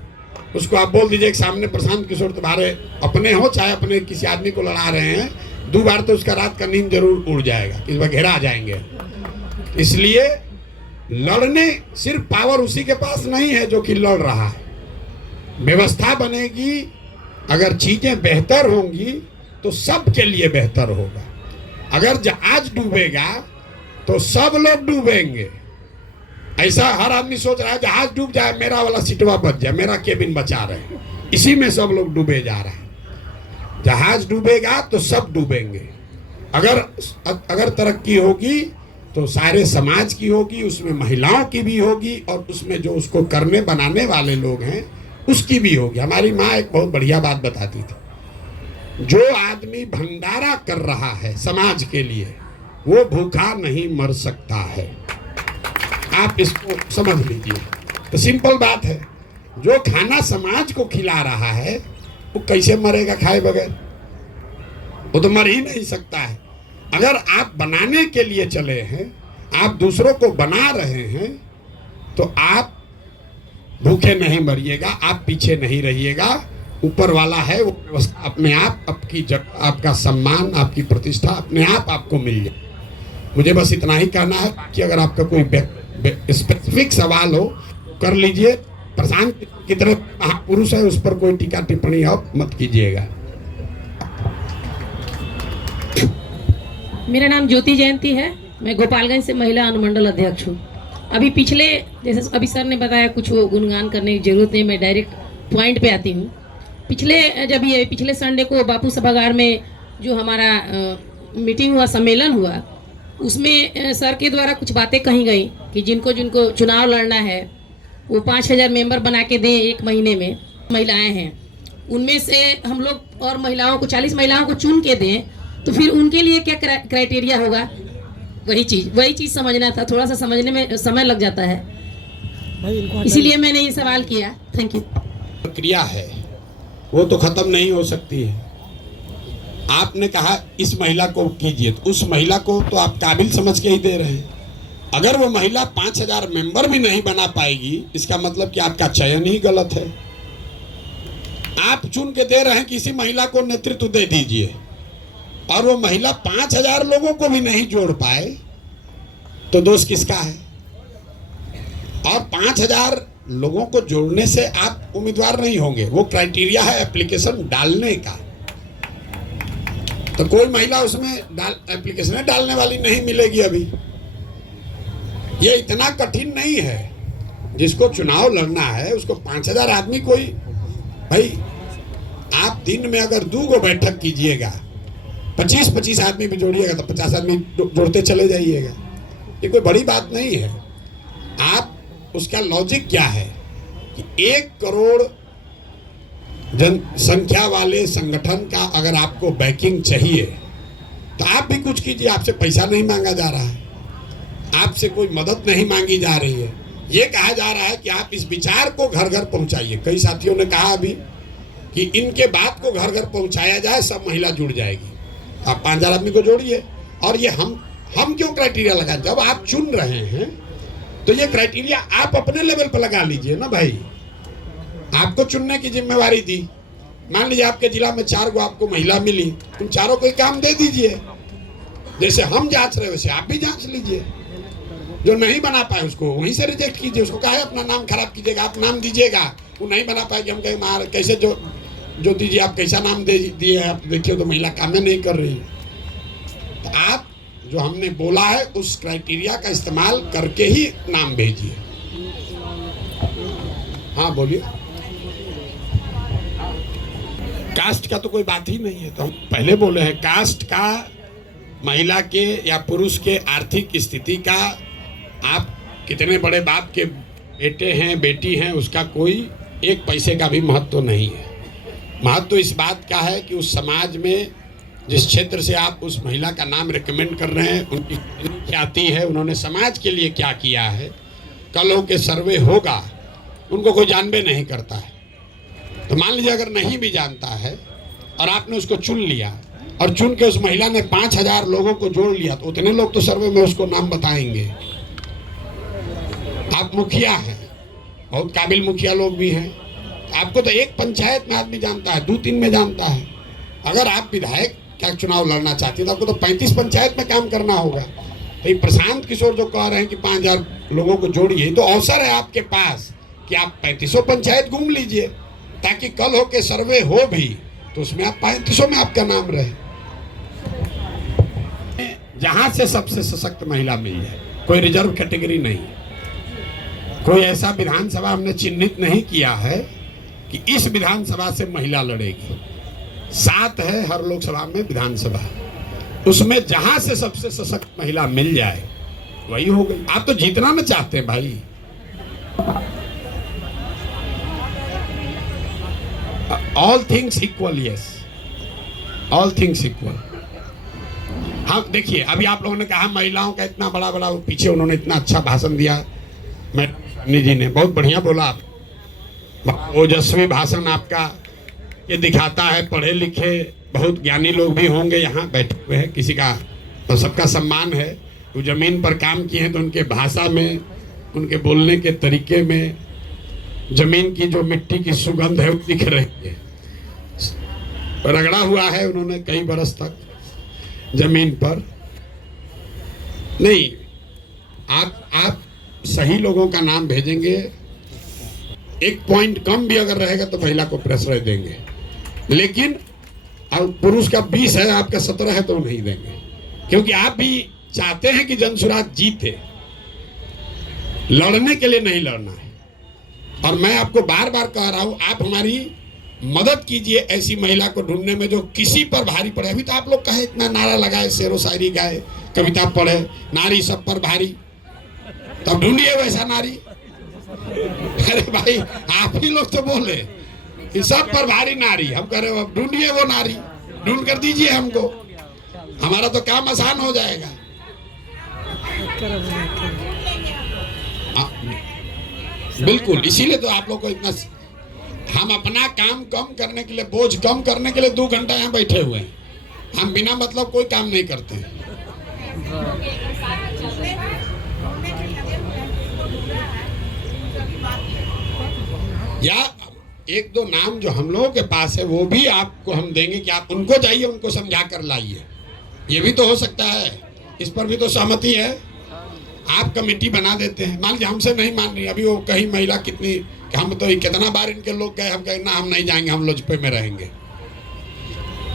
उसको आप बोल दीजिए कि सामने प्रशांत किशोर तुम्हारे अपने हो चाहे अपने किसी आदमी को लड़ा रहे हैं, 2 बार तो उसका रात का नींद जरूर उड़ जाएगा, इस बार घेरा जाएंगे। इसलिए लड़ने सिर्फ पावर उसी के पास नहीं है जो कि लड़ रहा है। व्यवस्था बनेगी, अगर चीजें बेहतर होंगी तो सबके लिए बेहतर होगा। अगर जहाज डूबेगा तो सब लोग डूबेंगे। ऐसा हर आदमी सोच रहा है जहाज डूब जाए मेरा वाला सीटवा बच जाए, मेरा केबिन बचा रहे, इसी में सब लोग डूबे जा रहे हैं। जहाज डूबेगा तो सब डूबेंगे। अगर तरक्की होगी तो सारे समाज की होगी, उसमें महिलाओं की भी होगी, और उसमें जो उसको करने बनाने वाले लोग हैं उसकी भी होगी। हमारी माँ एक बहुत बढ़िया बात बताती थी, जो आदमी भंडारा कर रहा है समाज के लिए, वो भूखा नहीं मर सकता है। आप इसको समझ लीजिए। तो सिंपल बात है, जो खाना समाज को खिला रहा है वो कैसे मरेगा खाए बगैर? वो तो मर ही नहीं सकता है। अगर आप बनाने के लिए चले हैं, आप दूसरों को बना रहे हैं, तो आप भूखे नहीं मरिएगा, आप पीछे नहीं रहिएगा। ऊपर वाला है वो व्यवस्था अपने आप, आपकी जगह, आपका सम्मान, आपकी प्रतिष्ठा अपने आप आपको मिल जाए। मुझे बस इतना ही कहना है कि अगर आपका कोई स्पेसिफिक सवाल हो कर लीजिए। प्रशांत की तरह महापुरुष है, उस पर कोई टीका टिप्पणी आप मत कीजिएगा। मेरा नाम ज्योति जयंती है, मैं गोपालगंज से महिला अनुमंडल अध्यक्ष हूँ। अभी पिछले, जैसे अभी सर ने बताया, कुछ वो गुणगान करने की जरूरत नहीं, मैं डायरेक्ट पॉइंट पे आती हूँ। पिछले संडे को बापू सभागार में जो हमारा मीटिंग हुआ, सम्मेलन हुआ, उसमें सर के द्वारा कुछ बातें कही गई कि जिनको जिनको चुनाव लड़ना है वो 5000 मेंबर बना के दें 1 महीने में। महिलाएं हैं, उनमें से हम लोग और महिलाओं को 40 महिलाओं को चुन के दें, तो फिर उनके लिए क्या क्राइटेरिया होगा? वही चीज़ समझना था। थोड़ा सा समझने में समय लग जाता है, इसीलिए मैंने ये सवाल किया। Thank you. प्रक्रिया है वो तो खत्म नहीं हो सकती है। आपने कहा इस महिला को कीजिए, तो उस महिला को तो आप काबिल समझ के ही दे रहे हैं। अगर वो महिला 5000 मेंबर भी नहीं बना पाएगी, इसका मतलब कि आपका चयन ही गलत है। आप चुन के दे रहे हैं कि इसी महिला को नेतृत्व दे दीजिए, और वो महिला 5000 लोगों को भी नहीं जोड़ पाए, तो दोष किसका है? और 5000 लोगों को जोड़ने से आप उम्मीदवार नहीं होंगे, वो क्राइटेरिया है एप्लीकेशन डालने का। तो कोई महिला उसमें एप्लीकेशन डालने वाली नहीं मिलेगी। अभी ये इतना कठिन नहीं है। जिसको चुनाव लड़ना है उसको 5000 आदमी, कोई भाई आप दिन में अगर 2 बैठक कीजिएगा, 25-25 आदमी भी जोड़िएगा तो 50 आदमी जोड़ते चले जाइएगा। ये कोई बड़ी बात नहीं है। आप उसका लॉजिक क्या है कि 1 करोड़ जनसंख्या वाले संगठन का अगर आपको बैकिंग चाहिए तो आप भी कुछ कीजिए। आपसे पैसा नहीं मांगा जा रहा है, आपसे कोई मदद नहीं मांगी जा रही है। ये कहा जा रहा है कि आप इस विचार को घर घर पहुंचाइए। कई साथियों ने कहा अभी कि इनके बात को घर घर पहुंचाया जाए, सब महिला जुड़ जाएगी। आप 5000 आदमी को जोड़िए। और ये हम क्यों क्राइटेरिया लगाएं? जब आप चुन रहे हैं तो ये क्राइटेरिया आप अपने लेवल पर लगा लीजिए ना भाई। आपको चुनने की जिम्मेवारी दी। मान लीजिए आपके जिला में 4 गो आपको महिला मिली, तुम चारों को काम दे दीजिए। जैसे हम जांच रहे वैसे आप भी जांच लीजिए। जो नहीं बना पाए उसको वहीं से रिजेक्ट कीजिए। उसको कहा है अपना नाम खराब कीजिएगा, आप नाम दीजिएगा। वो नहीं बना पाएगी, हम कहेंगे कैसे जो दीजिए, आप कैसा नाम दिए हैं, आप देखिए तो महिला काम नहीं कर रही। तो आप जो हमने बोला है उस क्राइटेरिया का इस्तेमाल करके ही नाम भेजिए। हाँ बोलिए। कास्ट का तो कोई बात ही नहीं है। तो हम पहले बोले हैं कास्ट का, महिला के या पुरुष के आर्थिक स्थिति का, आप कितने बड़े बाप के बेटे हैं बेटी हैं, उसका कोई 1 पैसे का भी महत्व नहीं है। महत्व इस बात का है कि उस समाज में जिस क्षेत्र से आप उस महिला का नाम रिकमेंड कर रहे हैं, उनकी ख्याति है, उन्होंने समाज के लिए क्या किया है। कल हो के सर्वे होगा, उनको कोई जानबे नहीं करता है। तो मान लीजिए अगर नहीं भी जानता है और आपने उसको चुन लिया, और चुन के उस महिला ने 5000 लोगों को जोड़ लिया, तो उतने लोग तो सर्वे में उसको नाम बताएंगे। आप मुखिया हैं, बहुत काबिल मुखिया लोग भी हैं, आपको तो 1 पंचायत में आदमी जानता है, 2-3 में जानता है। अगर आप विधायक क्या चुनाव लड़ना चाहते हैं तो आपको तो 35 पंचायत में काम करना होगा। तो ये प्रशांत किशोर जो कह रहे हैं कि 5000 लोगों को जोड़िए, तो अवसर है आपके पास कि आप 3500 पंचायत घूम लीजिए, ताकि कल हो के सर्वे हो भी तो उसमें आप 3500 में आपका नाम रहे। जहां से सबसे सशक्त महिला मिल जाए, कोई रिजर्व कैटेगरी नहीं, कोई ऐसा विधानसभा हमने चिन्हित नहीं किया है कि इस विधानसभा से महिला लड़ेगी। 7 है हर लोकसभा में विधानसभा, उसमें जहां से सबसे सशक्त महिला मिल जाए वही हो गई। आप तो जीतना ना चाहते हैं भाई। All things equal, yes. All things equal. हम देखिए, अभी आप लोगों ने कहा महिलाओं का इतना बड़ा बड़ा, पीछे उन्होंने इतना अच्छा भाषण दिया, मैडम जी ने बहुत बढ़िया बोला। आप ओजस्वी भाषण आपका, ये दिखाता है पढ़े लिखे बहुत ज्ञानी लोग भी होंगे यहाँ बैठे हुए हैं, किसी का तो सबका सम्मान है। वो जमीन पर काम किए हैं तो उनके भाषा में, उनके बोलने के तरीके में जमीन की जो मिट्टी की सुगंध है वो दिख रही है। रगड़ा हुआ है उन्होंने कई बरस तक जमीन पर। नहीं, आप सही लोगों का नाम भेजेंगे, एक पॉइंट कम भी अगर रहेगा तो महिला को प्रश्रय देंगे, लेकिन अब पुरुष का 20 है, आपका 17 है तो नहीं देंगे, क्योंकि आप भी चाहते हैं कि जनसुराज जीते। लड़ने के लिए नहीं लड़ना है। और मैं आपको बार बार कह रहा हूं, आप हमारी मदद कीजिए ऐसी महिला को ढूंढने में जो किसी पर भारी पड़े। अभी तो आप लोग कहे इतना नारा लगाए, शेरो शायरी गाए, कविता पढ़े, नारी सब पर भारी, तब ढूंढिए वैसा नारी। अरे भाई, आप ही लोग तो बोले कि सब पर भारी नारी, हम कह रहे हो अब ढूंढिए वो नारी, ढूंढ कर दीजिए हमको, हमारा तो काम आसान हो जाएगा। बिल्कुल, इसीलिए तो आप लोग को इतना, हम अपना काम कम करने के लिए, बोझ कम करने के लिए 2 घंटा यहाँ बैठे हुए हैं। हम बिना मतलब कोई काम नहीं करते हैं। या 1-2 नाम जो हम लोगों के पास है वो भी आपको हम देंगे कि आप उनको जाइए, उनको समझा कर लाइए। ये भी तो हो सकता है, इस पर भी तो सहमति है। आप कमेटी बना देते हैं, मान लीजिए हमसे नहीं मान रही, अभी वो कहीं महिला कितनी, हम तो कितना बार इनके लोग गए, हम कहे ना हम नहीं जाएंगे, हम लोजपे में रहेंगे,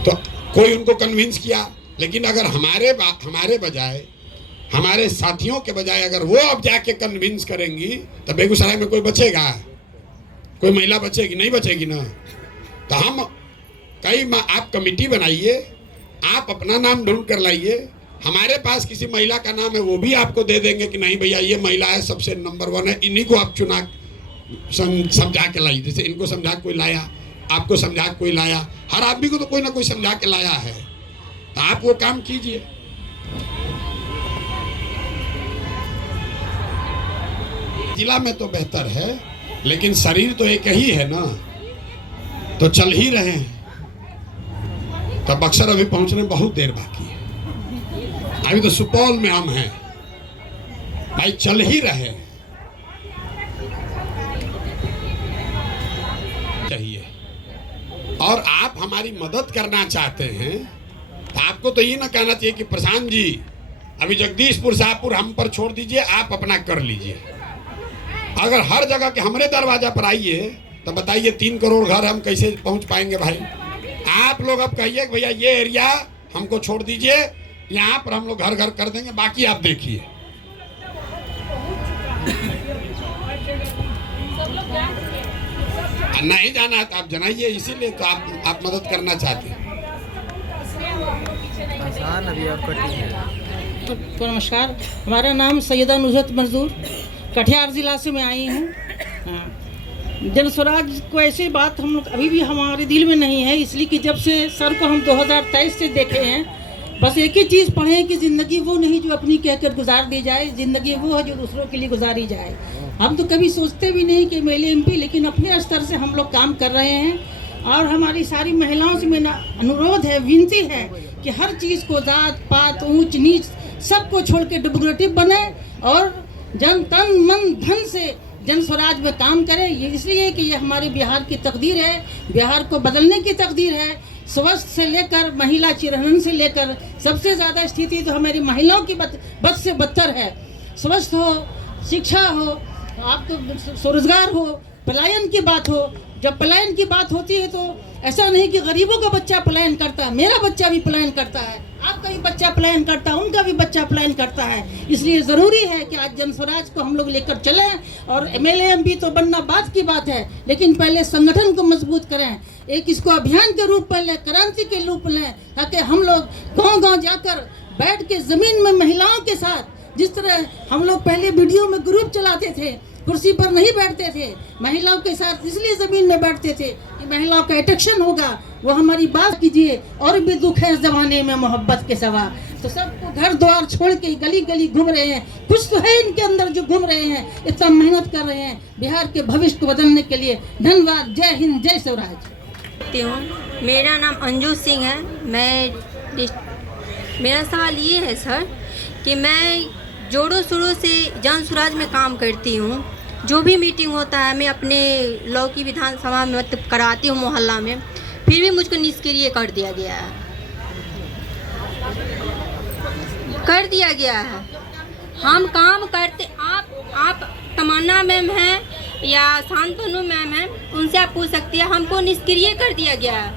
तो कोई उनको कन्विंस किया। लेकिन अगर हमारे बजाय, हमारे साथियों के बजाय अगर वो अब जाके कन्विंस करेंगी तो बेगूसराय में कोई बचेगा? कोई महिला बचेगी? नहीं बचेगी ना। तो हम आप कमेटी बनाइए, आप अपना नाम ढूंढ कर लाइए, हमारे पास किसी महिला का नाम है वो भी आपको दे देंगे कि नहीं भैया ये महिला है, सबसे नंबर 1 है, इन्हीं को आप चुना समझा के लाइए। जैसे इनको समझा कोई लाया, आपको समझा कोई लाया, हर आदमी को तो कोई ना कोई समझा के लाया है, तो आप वो काम कीजिए। जिला में तो बेहतर है, लेकिन शरीर तो एक ही है ना, तो चल ही रहे हैं। तो बक्सर अभी पहुंचने में बहुत देर बाकी है, अभी तो सुपौल में हम हैं भाई, चल ही रहे चाहिए। और आप हमारी मदद करना चाहते हैं तो आपको तो ये ना कहना चाहिए कि प्रशांत जी अभी जगदीशपुर शाहपुर हम पर छोड़ दीजिए, आप अपना कर लीजिए। अगर हर जगह के हमारे दरवाजा पर आइए तो बताइए 3 करोड़ घर हम कैसे पहुंच पाएंगे भाई? आप लोग अब कहिए भैया ये एरिया हमको छोड़ दीजिए, यहाँ पर हम लोग घर घर कर देंगे, बाकी आप देखिए। नहीं जाना है तो आप जनाइए, इसीलिए तो आप मदद करना चाहते हैं। तो नमस्कार, हमारा नाम सैयदा नुसरत मंजूर, कटिहार ज़िला से मैं आई हूँ। जनस्वराज को ऐसी बात हम लोग अभी भी हमारे दिल में नहीं है, इसलिए कि जब से सर को हम 2023 से देखे हैं, बस एक ही चीज़ पढ़े हैं कि ज़िंदगी वो नहीं जो अपनी कहकर गुजार दी जाए, ज़िंदगी वो है जो दूसरों के लिए गुजारी जाए। हम तो कभी सोचते भी नहीं कि मेले MP, लेकिन अपने स्तर से हम लोग काम कर रहे हैं। और हमारी सारी महिलाओं से मेरा अनुरोध है, विनती है कि हर चीज़ को, जात पात ऊंच नीच सबको छोड़ के डेमोक्रेटिक बने और जन तन मन धन से जन स्वराज में काम करें। ये इसलिए कि ये हमारे बिहार की तकदीर है, बिहार को बदलने की तकदीर है। स्वास्थ्य से लेकर महिला चिरहरण से लेकर सबसे ज़्यादा स्थिति तो हमारी महिलाओं की बद से बदतर है। स्वस्थ हो, शिक्षा हो, आपको स्वरोजगार हो, पलायन की बात हो। जब पलायन की बात होती है तो ऐसा नहीं कि गरीबों का बच्चा पलायन करता है, मेरा बच्चा भी पलायन करता है, आपका भी बच्चा पलायन करता है, उनका भी बच्चा पलायन करता है। इसलिए ज़रूरी है कि आज जनस्वराज को हम लोग लेकर चलें। और MLA MP तो बनना बात की बात है, लेकिन पहले संगठन को मजबूत करें, एक इसको अभियान के रूप में लें, क्रांति के रूप में लें, ताकि हम लोग गाँव-गाँव जाकर बैठ के ज़मीन में महिलाओं के साथ, जिस तरह हम लोग पहले वीडियो में ग्रुप चलाते थे, कुर्सी पर नहीं बैठते थे, महिलाओं के साथ इसलिए ज़मीन में बैठते थे कि महिलाओं का अट्रैक्शन होगा, वो हमारी बात कीजिए। और भी दुख है इस जमाने में मोहब्बत के सिवा। तो सबको घर द्वार छोड़ के गली गली घूम रहे हैं। कुछ तो है इनके अंदर जो घूम रहे हैं, इतना मेहनत कर रहे हैं बिहार के भविष्य को बदलने के लिए। धन्यवाद। जय हिंद, जय स्वराज। मेरा नाम अंजू सिंह है। मेरा सवाल ये है सर कि मैं जोड़ों शोरों से जन स्वराज में काम करती हूँ। जो भी मीटिंग होता है मैं अपने लौकी विधानसभा में मतलब कराती हूँ मोहल्ला में, फिर भी मुझको निष्क्रिय कर दिया गया है। हम काम करते, आप तमन्ना मैम हैं या शांतनु मैम हैं, उनसे आप पूछ सकती है। हमको निष्क्रिय कर दिया गया है।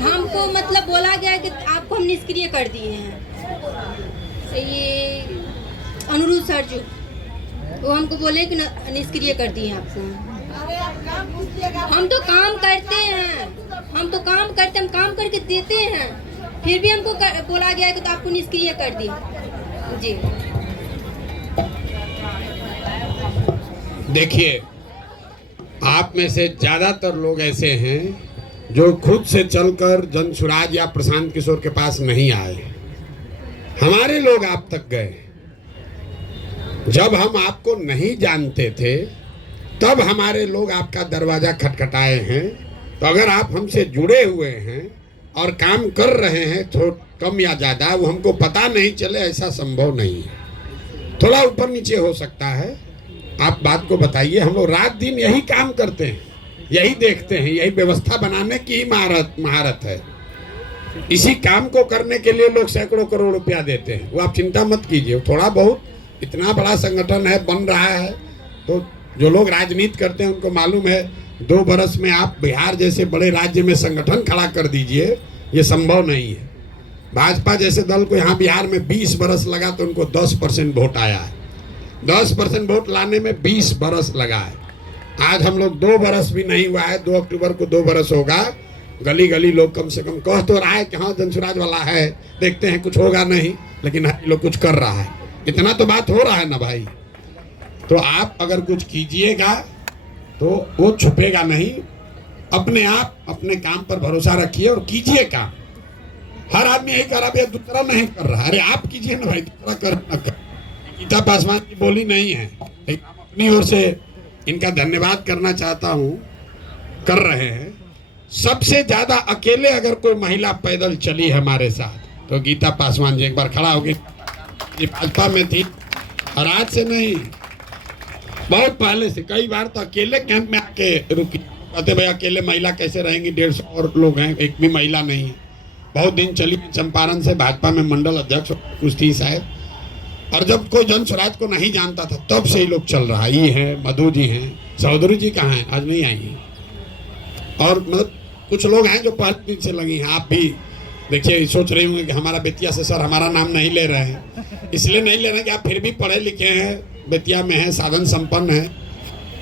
हमको मतलब बोला गया कि आपको हम निष्क्रिय कर दिए हैं। ये अनुरुद्ध सर जो वो हमको बोले कि निष्क्रिय कर दिए आपको। हम तो काम करते हैं, हम काम करके देते हैं, फिर भी हमको बोला गया कि तो आपको निष्क्रिय कर दिए। जी देखिए, आप में से ज़्यादातर लोग ऐसे हैं जो खुद से चलकर जन स्वराज या प्रशांत किशोर के पास नहीं आए। हमारे लोग आप तक गए। जब हम आपको नहीं जानते थे तब हमारे लोग आपका दरवाज़ा खटखटाए हैं। तो अगर आप हमसे जुड़े हुए हैं और काम कर रहे हैं, थोड़ा कम या ज़्यादा, वो हमको पता नहीं चले, ऐसा संभव नहीं है। थोड़ा ऊपर नीचे हो सकता है। आप बात को बताइए। हम लोग रात दिन यही काम करते हैं, यही देखते हैं, यही व्यवस्था बनाने की महारत है। इसी काम को करने के लिए लोग सैकड़ों करोड़ रुपया देते हैं। वो आप चिंता मत कीजिए। थोड़ा बहुत, इतना बड़ा संगठन है, बन रहा है, तो जो लोग राजनीति करते हैं उनको मालूम है 2 बरस में आप बिहार जैसे बड़े राज्य में संगठन खड़ा कर दीजिए, ये संभव नहीं है। भाजपा जैसे दल को यहाँ बिहार में 20 बरस लगा तो उनको 10% वोट आया है। 10% वोट लाने में 20 बरस लगा है। आज हम लोग 2 बरस भी नहीं हुआ है, 2 अक्टूबर को 2 बरस होगा। गली गली लोग कम से कम कह तो रहा है कि हाँ जन स्वराज वाला है, देखते हैं कुछ होगा नहीं, लेकिन लोग कुछ कर रहा है। इतना तो बात हो रहा है ना भाई। तो आप अगर कुछ कीजिएगा तो वो छुपेगा नहीं। अपने आप अपने काम पर भरोसा रखिए और कीजिए काम। हर आदमी यही कर रहा है, दूसरा नहीं कर रहा। अरे आप कीजिए ना भाई, दूसरा कर ना कर। गीता पासवान की बोली नहीं है, लेकिन अपनी ओर से इनका धन्यवाद करना चाहता हूँ, कर रहे हैं। सबसे ज्यादा अकेले अगर कोई महिला पैदल चली हमारे साथ तो गीता पासवान जी। एक बार खड़ा होगी, ये भाजपा में थी और आज से नहीं, बहुत पहले से। कई बार तो अकेले कैंप में आके रुकी, कहते भाई अकेले महिला कैसे रहेंगी, 150 और लोग हैं, एक भी महिला नहीं है। बहुत दिन चली चंपारण से, भाजपा में मंडल अध्यक्ष कुछ थी शायद। और जब कोई जन स्वराज को नहीं जानता था तब से ही लोग चल रहा। ये हैं, मधु जी हैं, चौधरी जी कहाँ हैं, आज नहीं आई हैं। और मतलब कुछ लोग हैं जो पहले दिन से लगी हैं। आप भी देखिए, सोच रहे होंगे कि हमारा बेतिया से सर हमारा नाम नहीं ले रहे हैं। इसलिए नहीं ले रहे हैं कि आप फिर भी पढ़े लिखे हैं, बेतिया में हैं, साधन संपन्न हैं।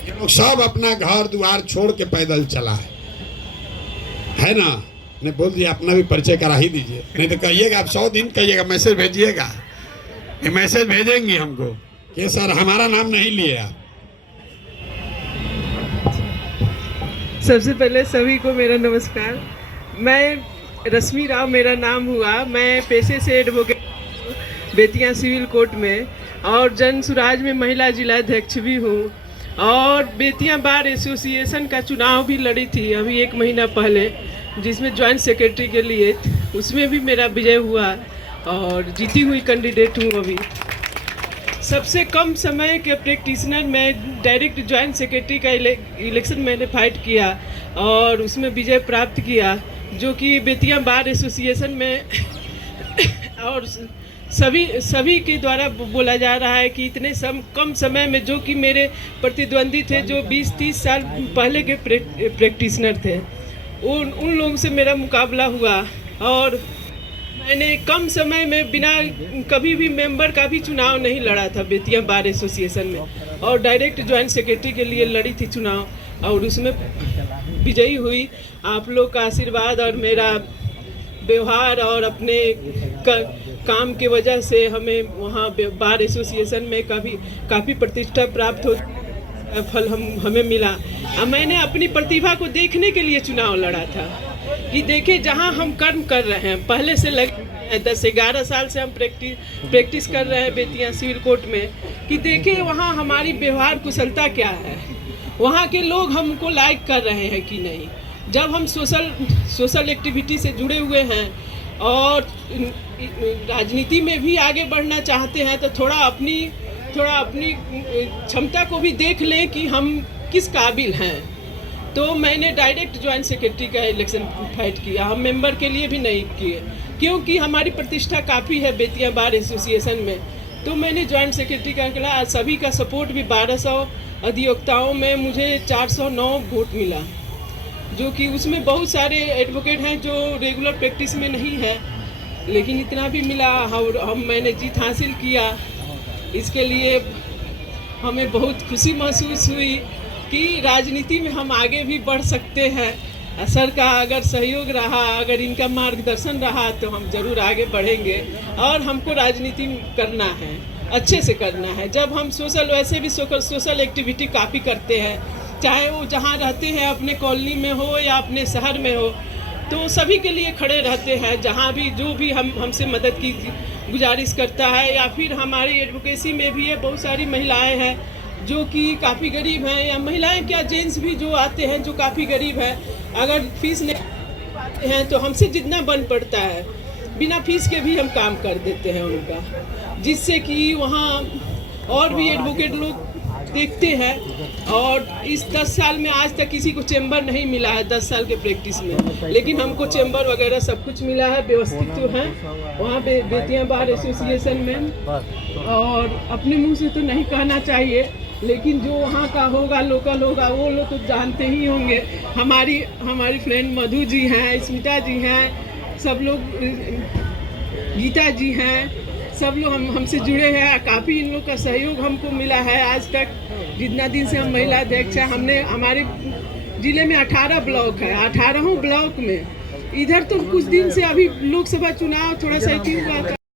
ये लोग सब अपना घर द्वार छोड़ के पैदल चला है ना। नहीं बोल दिया, अपना भी परिचय करा ही दीजिए, नहीं तो कहिएगा आप 100 दिन कहिएगा, मैसेज भेजिएगा। ये मैसेज भेजेंगे हमको कि सर हमारा नाम नहीं लिए आप। सबसे पहले सभी को मेरा नमस्कार। मैं रश्मि राव मेरा नाम हुआ। मैं पेशे से एडवोकेट, बेतिया सिविल कोर्ट में, और जन स्वराज में महिला जिलाध्यक्ष भी हूँ। और बेतिया बार एसोसिएशन का चुनाव भी लड़ी थी अभी 1 महीना पहले, जिसमें ज्वाइंट सेक्रेटरी के लिए, उसमें भी मेरा विजय हुआ और जीती हुई कैंडिडेट हूँ अभी। सबसे कम समय के प्रैक्टिशनर में डायरेक्ट ज्वाइंट सेक्रेटरी का इलेक्शन मैंने फाइट किया और उसमें विजय प्राप्त किया, जो कि बेतिया बार एसोसिएशन में और सभी के द्वारा बोला जा रहा है कि इतने कम समय में, जो कि मेरे प्रतिद्वंदी थे जो 20-30 साल पहले के प्रैक्टिशनर थे, उन लोगों से मेरा मुकाबला हुआ। और मैंने कम समय में बिना कभी भी मेंबर का भी चुनाव नहीं लड़ा था बेतिया बार एसोसिएशन में, और डायरेक्ट ज्वाइंट सेक्रेटरी के लिए लड़ी थी चुनाव और उसमें विजयी हुई। आप लोग का आशीर्वाद और मेरा व्यवहार और अपने काम के वजह से हमें वहाँ बार एसोसिएशन में काफ़ी प्रतिष्ठा प्राप्त हो। फल हमें मिला। मैंने अपनी प्रतिभा को देखने के लिए चुनाव लड़ा था कि देखे जहां हम कर्म कर रहे हैं, पहले से 10-11 साल से हम प्रैक्टिस कर रहे हैं बेतिया सिविल कोर्ट में, कि देखें वहाँ हमारी व्यवहार कुशलता क्या है, वहाँ के लोग हमको लाइक कर रहे हैं कि नहीं। जब हम सोशल एक्टिविटी से जुड़े हुए हैं और राजनीति में भी आगे बढ़ना चाहते हैं तो थोड़ा अपनी क्षमता को भी देख लें कि हम किस काबिल हैं। तो मैंने डायरेक्ट ज्वाइंट सेक्रेटरी का इलेक्शन फाइट किया, हम मेंबर के लिए भी नहीं किए, क्योंकि हमारी प्रतिष्ठा काफ़ी है बेतिया बार एसोसिएशन में। तो मैंने ज्वाइंट सेक्रेटरी का निकला, सभी का सपोर्ट भी 1200 अधिवक्ताओं में मुझे 409 वोट मिला, जो कि उसमें बहुत सारे एडवोकेट हैं जो रेगुलर प्रैक्टिस में नहीं है, लेकिन इतना भी मिला और मैंने जीत हासिल किया। इसके लिए हमें बहुत खुशी महसूस हुई कि राजनीति में हम आगे भी बढ़ सकते हैं। सर का अगर सहयोग रहा, अगर इनका मार्गदर्शन रहा तो हम ज़रूर आगे बढ़ेंगे और हमको राजनीति करना है, अच्छे से करना है। जब हम वैसे भी सोशल एक्टिविटी काफ़ी करते हैं, चाहे वो जहाँ रहते हैं अपने कॉलोनी में हो या अपने शहर में हो, तो सभी के लिए खड़े रहते हैं। जहाँ भी जो भी हमसे मदद की गुजारिश करता है, या फिर हमारी एडवोकेसी में भी है, बहुत सारी महिलाएं हैं जो कि काफ़ी गरीब हैं, या महिलाएं क्या जेंट्स भी जो आते हैं जो काफ़ी गरीब है, अगर फीस नहीं पाते हैं तो हमसे जितना बन पड़ता है बिना फीस के भी हम काम कर देते हैं उनका, जिससे कि वहाँ और भी एडवोकेट लोग देखते हैं। और इस 10 साल में आज तक किसी को चैम्बर नहीं मिला है 10 साल के प्रैक्टिस में, लेकिन हमको चैम्बर वगैरह सब कुछ मिला है, व्यवस्थित तो है वहाँ पे बेतिया बार एसोसिएशन में। और अपने मुंह से तो नहीं कहना चाहिए, लेकिन जो वहाँ का होगा, लोकल होगा, वो लोग तो जानते ही होंगे। हमारी फ्रेंड मधु जी हैं, स्मिता जी हैं, सब लोग, गीता जी हैं, सब लोग हमसे जुड़े हैं। काफ़ी इन लोग का सहयोग हमको मिला है आज तक। जितना दिन से हम महिला अध्यक्ष हैं, हमने हमारे ज़िले में 18 ब्लॉक है, 18 ब्लॉक में इधर तो कुछ दिन से अभी लोकसभा चुनाव थोड़ा सा हुआ था,